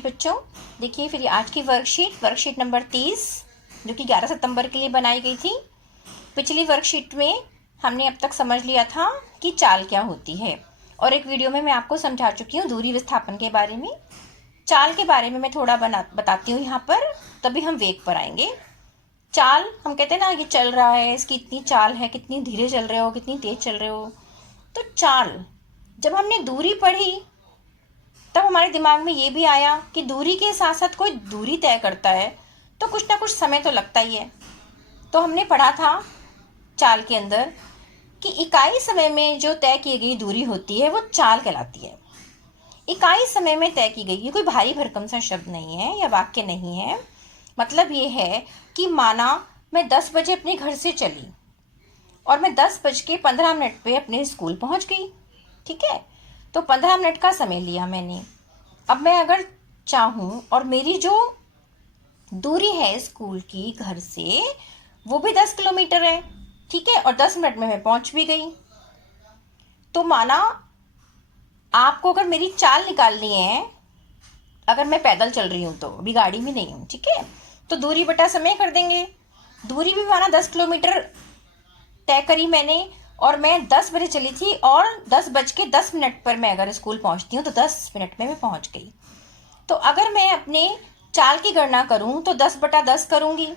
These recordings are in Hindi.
बच्चों, देखिए फिर आज की वर्कशीट नंबर 30 जो कि 11 सितंबर के लिए बनाई गई थी। पिछली वर्कशीट में हमने अब तक समझ लिया था कि चाल क्या होती है और एक वीडियो में मैं आपको समझा चुकी हूँ दूरी विस्थापन के बारे में। चाल के बारे में मैं थोड़ा बताती हूँ यहाँ पर, तभी हम वेग पर आएंगे। चाल हम कहते हैं ना, ये चल रहा है, इसकी इतनी चाल है, कितनी धीरे चल रहे हो, कितनी तेज चल रहे हो। तो चाल, जब हमने दूरी पढ़ी तब हमारे दिमाग में ये भी आया कि दूरी के साथ साथ कोई दूरी तय करता है तो कुछ ना कुछ समय तो लगता ही है। तो हमने पढ़ा था चाल के अंदर कि इकाई समय में जो तय की गई दूरी होती है वो चाल कहलाती है। इकाई समय में तय की गई, ये कोई भारी भरकम सा शब्द नहीं है या वाक्य नहीं है। मतलब ये है कि माना मैं 10 बजे अपने घर से चली और मैं 10:15 पे अपने स्कूल पहुंच गई। ठीक है, तो 15 मिनट का समय लिया मैंने। अब मैं अगर चाहूँ और मेरी जो दूरी है स्कूल की घर से वो भी 10 किलोमीटर है, ठीक है, और 10 मिनट में मैं पहुंच भी गई। तो माना आपको अगर मेरी चाल निकालनी है, अगर मैं पैदल चल रही हूँ तो अभी गाड़ी में नहीं हूँ, ठीक है, तो दूरी बटा समय कर देंगे। दूरी भी माना 10 किलोमीटर तय करी मैंने और मैं 10 बजे चली थी और 10:10 पर मैं अगर स्कूल पहुंचती हूँ तो 10 मिनट में मैं पहुंच गई। तो अगर मैं अपने चाल की गणना करूं तो 10/10 करूंगी।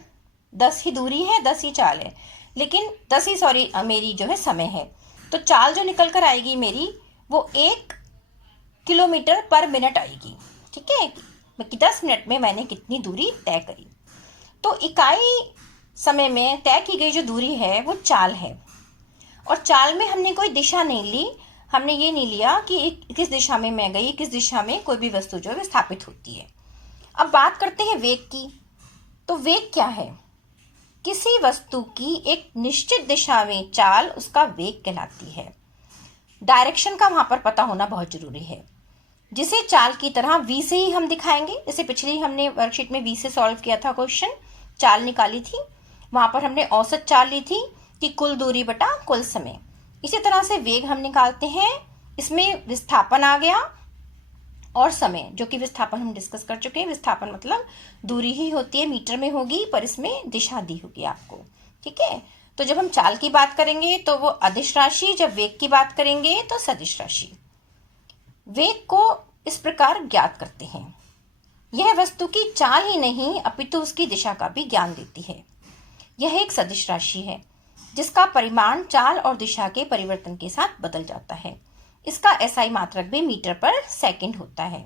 10 ही दूरी है, 10 ही चाल है, लेकिन 10 ही मेरी जो है समय है। तो चाल जो निकल कर आएगी मेरी वो 1 किलोमीटर पर मिनट आएगी। ठीक है, कि 10 मिनट में मैंने कितनी दूरी तय करी। तो इकाई समय में तय की गई जो दूरी है वो चाल है। और चाल में हमने कोई दिशा नहीं ली, हमने ये नहीं लिया कि किस दिशा में मैं गई, किस दिशा में कोई भी वस्तु जो है विस्थापित होती है। अब बात करते हैं वेग की। तो वेग क्या है? किसी वस्तु की एक निश्चित दिशा में चाल उसका वेग कहलाती है। डायरेक्शन का वहां पर पता होना बहुत जरूरी है, जिसे चाल की तरह वी से ही हम दिखाएंगे। जैसे पिछली हमने वर्कशीट में वी से सॉल्व किया था क्वेश्चन, चाल निकाली थी, वहां पर हमने औसत चाल ली थी कि कुल दूरी बटा कुल समय। इसी तरह से वेग हम निकालते हैं, इसमें विस्थापन आ गया और समय, जो कि विस्थापन हम डिस्कस कर चुके हैं। विस्थापन मतलब दूरी ही होती है, मीटर में होगी पर इसमें दिशा दी होगी आपको। ठीक है, तो जब हम चाल की बात करेंगे तो वो अदिश राशि, जब वेग की बात करेंगे तो सदिश राशि। वेग को इस प्रकार ज्ञात करते हैं। यह वस्तु की चाल ही नहीं अपितु उसकी दिशा का भी ज्ञान देती है। यह एक सदिश राशि है जिसका परिमाण चाल और दिशा के परिवर्तन के साथ बदल जाता है। इसका एसआई मात्रक भी मीटर पर सेकंड होता है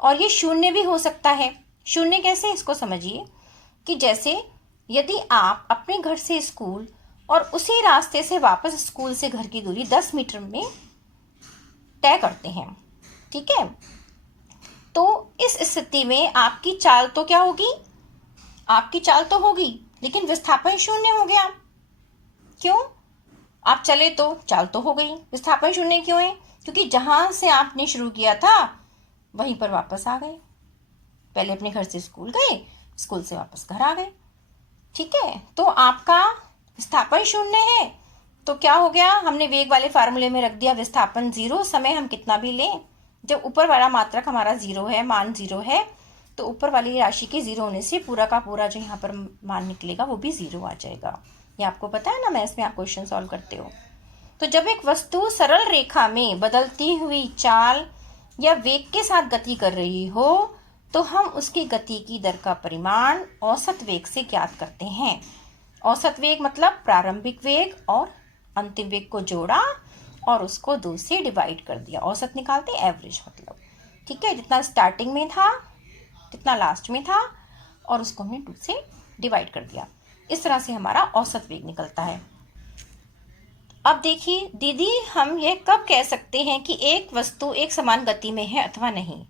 और ये शून्य भी हो सकता है। शून्य कैसे, इसको समझिए कि जैसे यदि आप अपने घर से स्कूल और उसी रास्ते से वापस स्कूल से घर की दूरी 10 मीटर में तय करते हैं, ठीक है, तो इस स्थिति में आपकी चाल तो क्या होगी? आपकी चाल तो होगी लेकिन विस्थापन शून्य हो गया। क्यों? आप चले तो चाल तो हो गई, विस्थापन शून्य क्यों है? क्योंकि जहां से आपने शुरू किया था वहीं पर वापस आ गए। पहले अपने घर से स्कूल गए, स्कूल से वापस घर आ गए। ठीक है, तो आपका विस्थापन शून्य है तो क्या हो गया? हमने वेग वाले फार्मूले में रख दिया विस्थापन 0, समय हम कितना भी लें, जब ऊपर वाला मात्रक हमारा 0 है, मान 0 है, तो ऊपर वाली राशि के 0 होने से पूरा का पूरा जो यहाँ पर मान निकलेगा वो भी 0 आ जाएगा। ये आपको पता है ना, मैथ्स में आप क्वेश्चन सॉल्व करते हो। तो जब एक वस्तु सरल रेखा में बदलती हुई चाल या वेग के साथ गति कर रही हो तो हम उसकी गति की दर का परिमाण औसत वेग से ज्ञात करते हैं। औसत वेग मतलब प्रारंभिक वेग और अंतिम वेग को जोड़ा और उसको 2 से डिवाइड कर दिया, औसत निकालते एवरेज मतलब। ठीक है, जितना स्टार्टिंग में था जितना लास्ट में था और उसको हमने 2 से डिवाइड कर दिया। इस तरह से हमारा औसत वेग निकलता है। अब देखिए दीदी, हम ये कब कह सकते हैं कि एक वस्तु एक समान गति में है अथवा नहीं,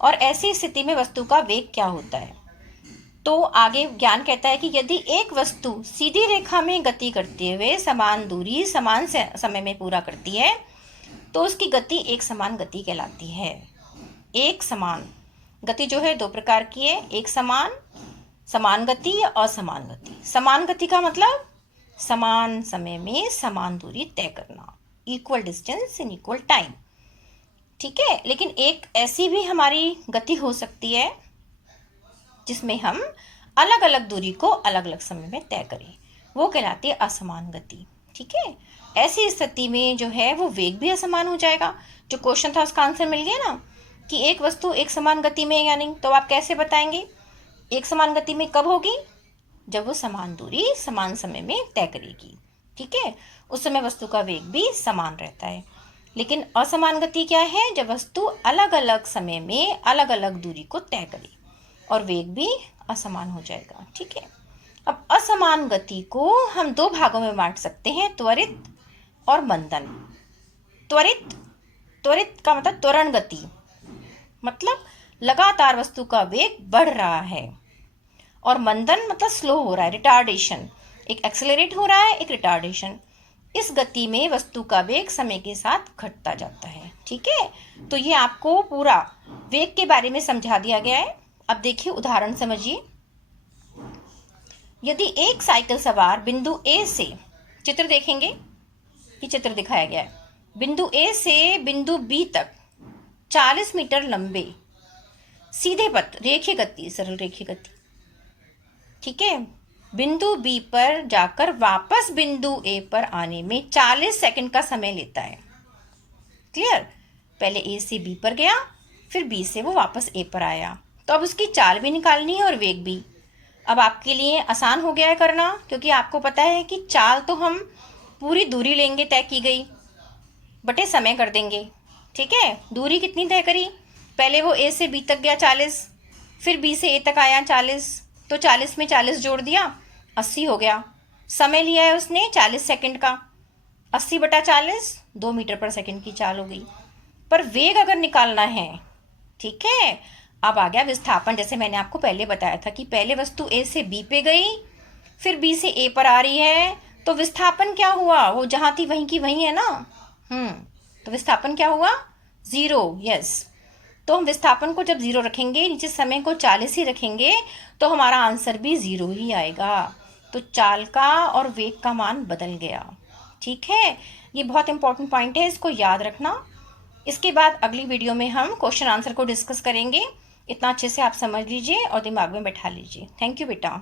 और ऐसी स्थिति में वस्तु का वेग क्या होता है? तो आगे ज्ञान कहता है कि यदि एक वस्तु सीधी रेखा में गति करते हुए समान दूरी समान समय में पूरा करती है तो उसकी गति एक समान गति कहलाती है। एक समान गति जो है 2 प्रकार की है, एक समान, समान गति या असमान गति। समान गति का मतलब समान समय में समान दूरी तय करना, equal distance in equal time. ठीक है। लेकिन एक ऐसी भी हमारी गति हो सकती है जिसमें हम अलग अलग दूरी को अलग अलग समय में तय करें, वो कहलाती है असमान गति। ठीक है। ऐसी स्थिति में जो है वो वेग भी असमान हो जाएगा। जो क्वेश्चन था उसका आंसर मिल गया ना कि एक वस्तु एक समान गति में है या नहीं। तो आप कैसे बताएंगे एक समान गति में कब होगी? जब वो समान दूरी समान समय में तय करेगी। ठीक है। उस समय वस्तु का वेग भी समान रहता है। लेकिन असमान गति क्या है? जब वस्तु अलग अलग समय में अलग अलग दूरी को तय करे और वेग भी असमान हो जाएगा। ठीक है। अब असमान गति को हम दो भागों में बांट सकते हैं, त्वरित और मंदन। त्वरित का मतलब त्वरण गति, मतलब लगातार वस्तु का वेग बढ़ रहा है, और मंदन मतलब स्लो हो रहा है, रिटार्डेशन। एक एक्सेलरेट हो रहा है, एक रिटार्डेशन। इस गति में वस्तु का वेग समय के साथ घटता जाता है। ठीक है। तो ये आपको पूरा वेग के बारे में समझा दिया गया है। अब देखिए उदाहरण समझिए। यदि एक साइकिल सवार बिंदु ए से, चित्र देखेंगे, ये चित्र दिखाया गया है, बिंदु ए से बिंदु बी तक 40 मीटर लंबे सीधे पथ, रेखीय गति, सरल रेखीय गति, ठीक है, बिंदु बी पर जाकर वापस बिंदु ए पर आने में 40 सेकंड का समय लेता है। क्लियर? पहले ए से बी पर गया, फिर बी से वो वापस ए पर आया। तो अब उसकी चाल भी निकालनी है और वेग भी। अब आपके लिए आसान हो गया है करना, क्योंकि आपको पता है कि चाल तो हम पूरी दूरी लेंगे तय की गई, बटे समय कर देंगे। ठीक है। दूरी कितनी तय करी? पहले वो ए से बी तक गया 40, फिर बी से ए तक आया 40, तो 40 में 40 जोड़ दिया, 80 हो गया। समय लिया है उसने 40 सेकंड का, 80 बटा 40, 2 मीटर पर सेकंड की चाल हो गई। पर वेग अगर निकालना है, ठीक है, अब आ गया विस्थापन। जैसे मैंने आपको पहले बताया था कि पहले वस्तु ए से बी पे गई, फिर बी से ए पर आ रही है, तो विस्थापन क्या हुआ? वो जहाँ थी वहीं की वहीं है ना। तो विस्थापन क्या हुआ? 0। यस। तो हम विस्थापन को जब 0 रखेंगे, नीचे समय को 40 ही रखेंगे, तो हमारा आंसर भी 0 ही आएगा। तो चाल का और वेग का मान बदल गया। ठीक है। ये बहुत इंपॉर्टेंट पॉइंट है, इसको याद रखना। इसके बाद अगली वीडियो में हम क्वेश्चन आंसर को डिस्कस करेंगे। इतना अच्छे से आप समझ लीजिए और दिमाग में बैठा लीजिए। थैंक यू बेटा।